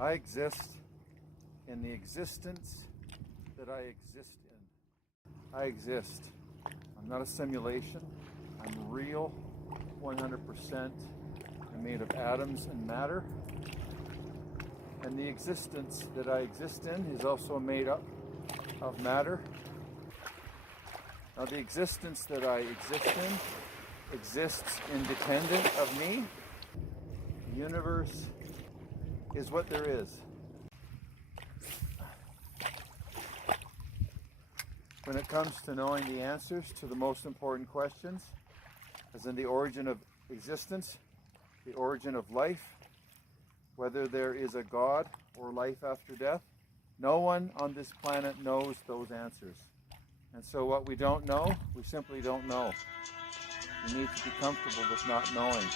I exist in the existence that I exist in. I exist. I'm not a simulation. I'm real, 100%. I'm made of atoms and matter. And the existence that I exist in is also made up of matter. Now, the existence that I exist in exists independent of me. The universe is what there is. When it comes to knowing the answers to the most important questions, as in the origin of existence, the origin of life, whether there is a God or life after death, no one on this planet knows those answers. And so what we don't know, we simply don't know. We need to be comfortable with not knowing.